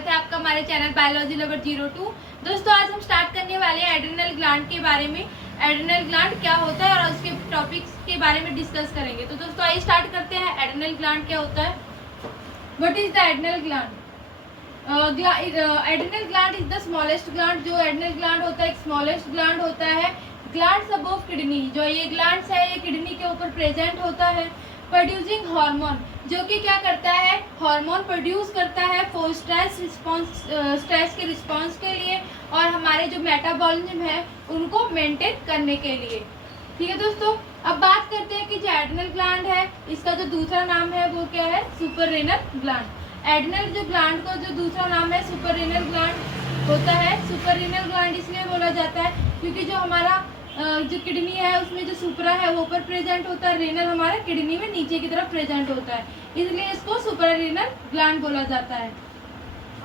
स्वागत है आपका हमारे चैनल बायोलॉजी लवर 02। दोस्तों आज हम स्टार्ट करने वाले हैं एड्रिनल ग्लैंड के बारे में। एड्रिनल ग्लैंड क्या होता है और उसके टॉपिक्स के बारे में डिस्कस करेंगे। तो दोस्तों आइए स्टार्ट करते हैं। एड्रिनल ग्लैंड क्या होता है, what is the adrenal gland. Adrenal gland is the smallest gland. जो एड्रिनल ग्लैंड होता है एक स्मॉलेस्ट ग्लैंड होता है। ग्लैंड्स अबव किडनी, जो ये ग्लैंड्स है ये किडनी के ऊपर प्रेजेंट होता है। प्रोड्यूसिंग हार्मोन, जो कि क्या करता है, हार्मोन प्रोड्यूस करता है फॉर स्ट्रेस रिस्पॉन्स, स्ट्रेस के रिस्पॉन्स के लिए और हमारे जो मेटाबॉलिज्म है उनको मेंटेन करने के लिए। ठीक है दोस्तों, अब बात करते हैं कि जो एड्रिनल ग्लैंड है इसका जो दूसरा नाम है वो क्या है, सुपररेनल ग्लैंड। एड्रिनल जो ग्लैंड का जो दूसरा नाम है सुपररेनल ग्लैंड होता है। सुपररेनल ग्लैंड इसलिए बोला जाता है क्योंकि जो हमारा जो किडनी है उसमें जो सुपरा है वो ऊपर प्रेजेंट होता है, रेनल हमारा किडनी में नीचे की तरफ प्रेजेंट होता है, इसलिए इसको सुपररेनल ग्लैंड बोला जाता है।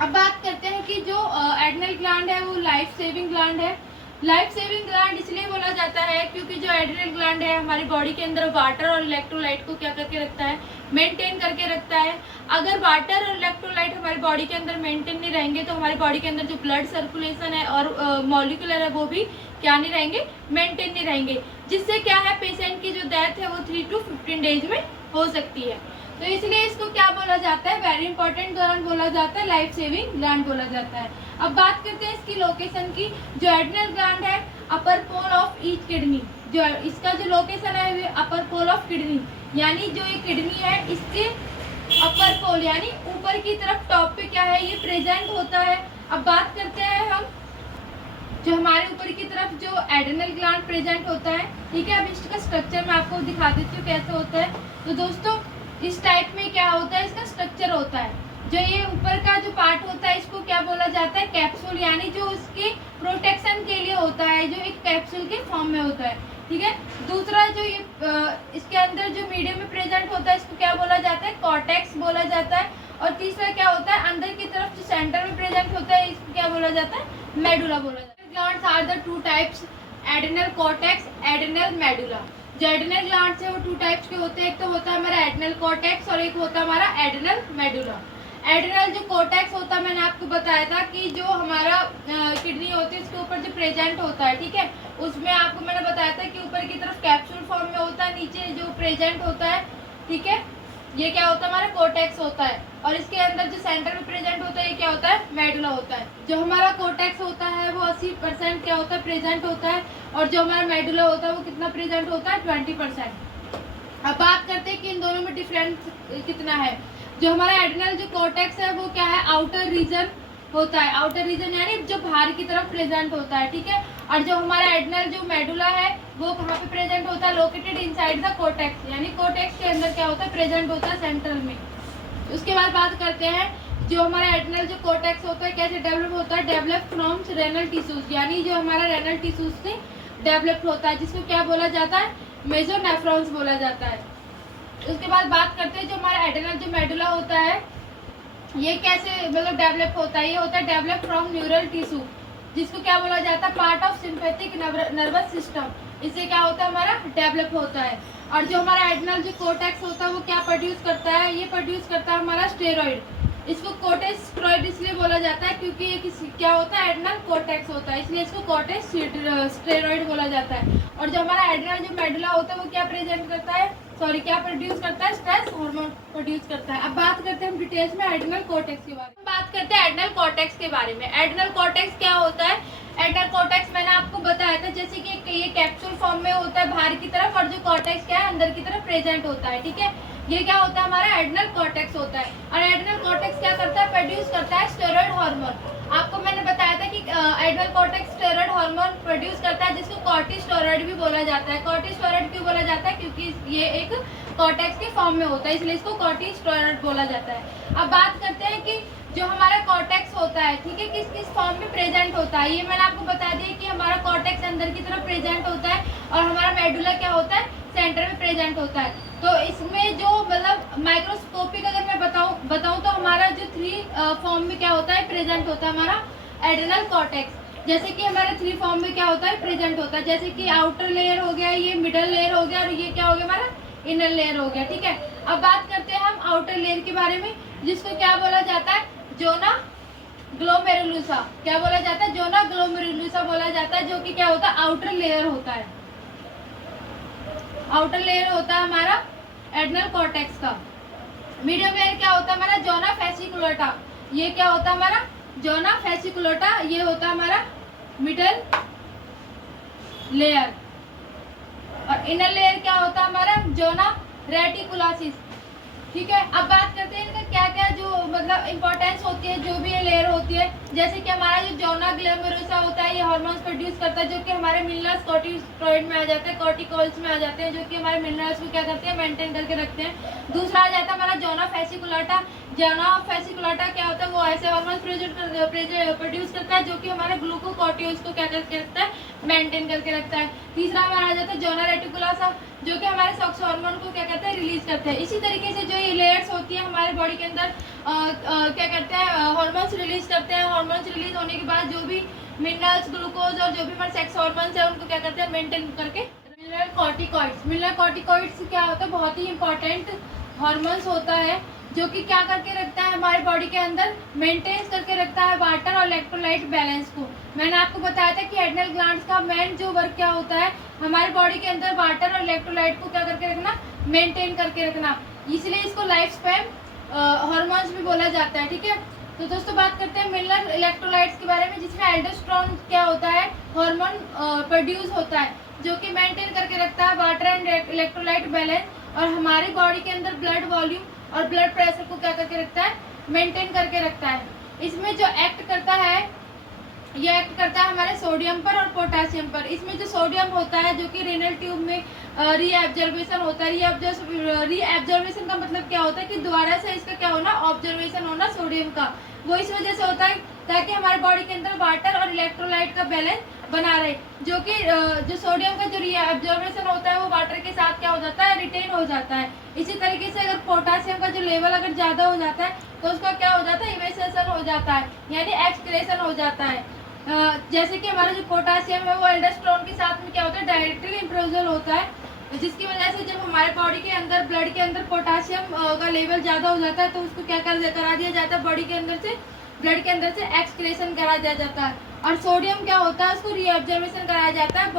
अब बात करते हैं कि जो एड्रिनल ग्लैंड है वो लाइफ सेविंग ग्लैंड है। लाइफ सेविंग ग्लैंड इसलिए बोला जाता है क्योंकि जो एड्रिनल ग्लैंड है हमारी बॉडी के अंदर वाटर और इलेक्ट्रोलाइट को क्या करके रखता है, मेंटेन करके रखता है। अगर वाटर और इलेक्ट्रोलाइट हमारी बॉडी के अंदर मेंटेन नहीं रहेंगे तो हमारी बॉडी के अंदर जो ब्लड सर्कुलेशन है और मॉलिक्यूलर है वो भी क्या नहीं रहेंगे, मेंटेन नहीं रहेंगे, जिससे क्या है पेशेंट की जो डेथ है वो 3 to 15 डेज में हो सकती है। तो इसलिए इसको क्या बोला जाता है, वेरी इंपॉर्टेंट ग्लैंड बोला जाता है, लाइफ सेविंग ग्लैंड बोला जाता है। अब बात करते हैं इसकी लोकेशन की। जो एड्रिनल ग्लैंड है अपर पोल ऑफ ईच किडनी, जो इसका जो लोकेशन है वो अपर पोल ऑफ किडनी, यानी जो ये किडनी है इसके अपर पोल यानी ऊपर की तरफ टॉप पे क्या है ये प्रेजेंट होता है। अब बात करते हैं हम जो हमारे ऊपर की तरफ जो एड्रिनल ग्लैंड प्रेजेंट होता है। ठीक है, अब इसका स्ट्रक्चर मैं आपको दिखा देती हूँ कैसे होता है। तो दोस्तों इस टाइप में क्या होता है, इसका स्ट्रक्चर होता है। जो ये ऊपर का जो पार्ट होता है इसको क्या बोला जाता है, कैप्सूल, यानी जो उसके प्रोटेक्शन के लिए होता है, जो एक कैप्सूल के फॉर्म में होता है। ठीक है, दूसरा जो ये इसके अंदर जो मीडियम में प्रेजेंट होता है इसको क्या बोला जाता है, कॉर्टेक्स बोला जाता है। और तीसरा क्या होता है, अंदर की तरफ जो सेंटर में प्रेजेंट होता है इसको क्या बोला जाता है, मेडुला बोला जाता है। Glands are the 2 types, adrenal cortex, adrenal medulla. जो एड्रिनल ग्लैंड्स है वो 2 टाइप्स के होते हैं, एक तो होता है हमारा एड्रिनल कॉर्टेक्स और एक होता है हमारा एड्रिनल मेडुला। एड्रिनल जो कॉर्टेक्स होता है मैंने आपको बताया था कि जो हमारा किडनी होती है उसके ऊपर जो प्रेजेंट होता है, ठीक है, उसमें आपको मैंने बताया था कि ऊपर की तरफ कैप्सूल फॉर्म में होता है, नीचे जो प्रेजेंट होता है, ठीक है, ये क्या होता है हमारा कोर्टेक्स होता है। और इसके अंदर जो सेंटर में प्रेजेंट होता है ये क्या होता है, मेडुला होता है। जो हमारा कोर्टेक्स होता है वो 80% क्या होता है, प्रेजेंट होता है, और जो हमारा मेडुला होता है वो कितना प्रेजेंट होता है, 20%। अब बात करते हैं कि इन दोनों में डिफरेंस कितना है। जो हमारा एड्रिनल जो कोर्टेक्स है वो क्या है, आउटर रीजन होता है, आउटर रीजन यानी जो बाहर की तरफ प्रेजेंट होता है। ठीक है, और जो हमारा एड्रिनल जो मेडुला है वो कहाँ पे प्रेजेंट होता है, लोकेटेड इनसाइड द कोर्टेक्स, यानी कोर्टेक्स के अंदर क्या होता है, प्रेजेंट होता है सेंट्रल में। उसके बाद बात करते हैं जो हमारा एड्रिनल जो कोर्टेक्स होता है कैसे डेवलप होता है, डेवलप फ्रॉम रेनल टिश्यूज, यानी जो हमारा रेनल टिश्यूज से डेवलप होता है, जिसको क्या बोला जाता है, मेसोनेफ्रॉन्स बोला जाता है। उसके बाद बात करते हैं जो हमारा एड्रिनल जो मेडुला होता है ये कैसे मतलब डेवलप होता है, ये होता है डेवलप फ्रॉम न्यूरल टिश्यू, जिसको क्या बोला जाता है, part of sympathetic nervous system, इससे क्या होता है हमारा डेवलप होता है। और जो हमारा एड्रिनल जो कोर्टेक्स होता है वो क्या प्रोड्यूस करता है, ये प्रोड्यूस करता है हमारा स्टेरॉइड, इसको कोर्टेक्सटेरॉइड इसलिए बोला जाता है क्योंकि ये क्या होता है, एड्रिनल कोर्टेक्स होता है, इसलिए इसको कोर्टेक्सटेरॉइड बोला जाता है। और जो हमारा एड्रिनल जो मेडुला होता है वो क्या प्रेजेंट करता है, क्या प्रोड्यूस करता है, स्ट्रेस हार्मोन प्रोड्यूस करता है। अब बात करते हैं हम डिटेल्स में एड्रिनल कॉर्टेक्स के बारे में। बात करते हैं एड्रिनल कॉर्टेक्स के बारे में। एड्रिनल कॉर्टेक्स क्या होता है, एड्रिनल कॉर्टेक्स मैंने आपको बताया था जैसे कि ये कैप्सूल फॉर्म में होता है बाहर की तरफ, और जो कॉर्टेक्स क्या है अंदर की तरफ प्रेजेंट होता है। ठीक है, ये क्या होता है हमारा एड्रिनल कॉर्टेक्स होता है। और एड्रिनल कॉर्टेक्स क्या करता है, प्रोड्यूस करता है स्टेरॉइड हार्मोन। आपको मैंने बताया था कि adrenal cortex steroid hormone produce करता है जिसको कॉर्टिसोस्टेरॉइड भी बोला जाता है। कॉर्टिसोस्टेरॉइड क्यों बोला जाता है, क्योंकि ये एक कॉर्टेक्स के फॉर्म में होता है, इसलिए इसको कॉर्टिसोस्टेरॉइड बोला जाता है। अब बात करते हैं कि जो हमारा कॉर्टेक्स होता है, ठीक है, किस किस फॉर्म में प्रेजेंट होता है, ये मैंने आपको बता दिया कि हमारा कॉर्टेक्स अंदर की तरफ प्रेजेंट होता है और हमारा मेडुला क्या होता है, सेंटर में प्रेजेंट होता है। तो इसमें जो मतलब माइक्रोस्कोपिक अगर मैं बताऊं तो हमारा जो 3 फॉर्म में क्या होता है, प्रेजेंट होता है हमारा एड्रिनल कॉर्टेक्स। जैसे कि हमारा 3 फॉर्म में क्या होता है, प्रेजेंट होता है, जैसे कि आउटर लेयर हो गया, ये मिडल लेयर हो गया और ये क्या हो गया हमारा इनर लेयर हो गया। ठीक है, अब बात करते हैं हम आउटर लेयर के बारे में, जिसको क्या बोला जाता है, जोना ग्लोमेरुलुसा। क्या बोला जाता है? जोना ग्लोमेरुलुसा बोला जाता है, जो कि क्या होता है? आउटर लेयर होता है। आउटर लेयर होता है हमारा एड्रनल कॉर्टेक्स का। मीडियम लेयर क्या होता है हमारा? Zona fasciculata. ये क्या होता है हमारा? Zona fasciculata. ये होता है हमारा मिडल लेयर। और इनर लेयर क्या होता है हमारा? जोना रेटिकुलासिस। ठीक है, अब बात करते हैं इनका क्या क्या जो मतलब इंपॉर्टेंस होती है, जो भी ये लेयर होती है। जैसे कि हमारा जो जोना ग्लोमेरुलुसा होता है, ये हार्मोन्स प्रोड्यूस करता है, जो कि हमारे मिनरल्स कॉर्टिकोइड में आ जाते हैं, कॉर्टिकॉल्स में आ जाते हैं, जो कि हमारे मिनरल्स को क्या करते हैं? मेंटेन करके रखते हैं। दूसरा आ जाता है हमारा जोना फेसिकुलाटा। जोना फेसिकुलाटा क्या होता है? वो ऐसे हार्मोन्स प्रोड्यूस करता है, जो कि हमारे ग्लूकोकॉर्टिकोइड्स को क्या करके रखता है? मेंटेन करके रखता है। तीसरा हमारा आ जाता है जोना रेटिकुलासा, जो कि हमारे सेक्स हार्मोन को क्या करते हैं? रिलीज करते हैं। इसी तरीके से जो ये लेयर्स होती है हमारे बॉडी के अंदर क्या करते हैं? हार्मोन्स रिलीज करते हैं। हार्मोन्स रिलीज होने के बाद जो भी मिनरल्स, ग्लूकोज और जो भी हमारे सेक्स हार्मोन्स है, उनको क्या करते हैं? मेंटेन करके। Mineral corticoids. मिनरल कॉर्टिकॉइड्स क्या होता है? बहुत ही इंपॉर्टेंट हार्मोन्स होता है, जो कि क्या करके रखता है? हमारे बॉडी के अंदर मेंटेन करके रखता है वाटर और इलेक्ट्रोलाइट बैलेंस को। मैंने आपको बताया था कि एड्रिनल ग्लैंड्स का मेन जो वर्क क्या होता है? हमारे बॉडी के अंदर वाटर और इलेक्ट्रोलाइट को क्या करके रखना? मेंटेन करके रखना। इसलिए इसको लाइफ स्पैन हार्मोन्स भी बोला जाता है। ठीक है, तो दोस्तों बात करते हैं मिनरल इलेक्ट्रोलाइट्स के बारे में, जिसमें एल्डोस्टेरोन क्या होता है? हार्मोन प्रोड्यूस होता है, जो कि मेंटेन करके रखता है वाटर एंड इलेक्ट्रोलाइट बैलेंस, और हमारी बॉडी के अंदर ब्लड वॉल्यूम और ब्लड प्रेशर को क्या करके रखता है? मेंटेन करके रखता है। इसमें जो एक्ट करता है, ये एक्ट करता है हमारे सोडियम पर और पोटासियम पर। इसमें जो सोडियम होता है, जो कि रेनल ट्यूब में रीएब्जॉर्बेशन होता है। रीएब्जॉर्बेशन का मतलब क्या होता है? कि दोबारा से इसका क्या होना? ऑब्जर्वेशन होना सोडियम का। वो इस वजह से होता है ताकि हमारे बॉडी के अंदर वाटर और इलेक्ट्रोलाइट का बैलेंस बना रहे, जो कि जो सोडियम का जो रीएब्जॉर्बेशन होता है, वो वाटर के साथ क्या हो जाता है? रिटेन हो जाता है। इसी तरीके से अगर पोटासियम का जो लेवल अगर ज़्यादा हो जाता है, तो उसका क्या हो जाता है? इवेसेशन हो जाता है, यानी एक्सक्रेशन हो जाता है। जैसे कि हमारा जो पोटासियम है, वो एल्डोस्टेरोन के साथ में क्या होता है? डायरेक्टली इंट्रोजल होता है, जिसकी वजह से जब हमारे बॉडी के अंदर ब्लड के अंदर पोटासियम का लेवल ज़्यादा हो जाता है, तो उसको क्या करा दिया जाता है? बॉडी के अंदर से, ब्लड के अंदर से एक्सक्रेशन करा दिया जाता है। और सोडियम क्या होता है? उसको रीअब्जॉर्बेशन कराया जाता है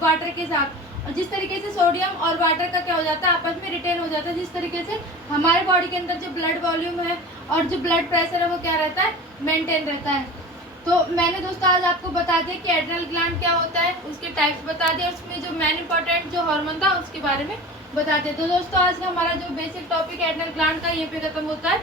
वाटर के साथ। और जिस तरीके से सोडियम और वाटर का क्या हो जाता है? आपस में रिटेन हो जाता है, जिस तरीके से हमारे बॉडी के अंदर जो ब्लड वॉल्यूम है और जो ब्लड प्रेशर है, वो क्या रहता है? मेंटेन रहता है। तो मैंने दोस्तों आज आपको बता दिया कि एड्रिनल ग्लैंड क्या होता है, उसके टाइप्स बता दिए, उसमें जो मेन इंपॉर्टेंट जो हार्मोन था उसके बारे में बता दिया। तो दोस्तों आज का हमारा जो बेसिक टॉपिक एड्रिनल ग्लैंड का, ये पे खत्म होता है।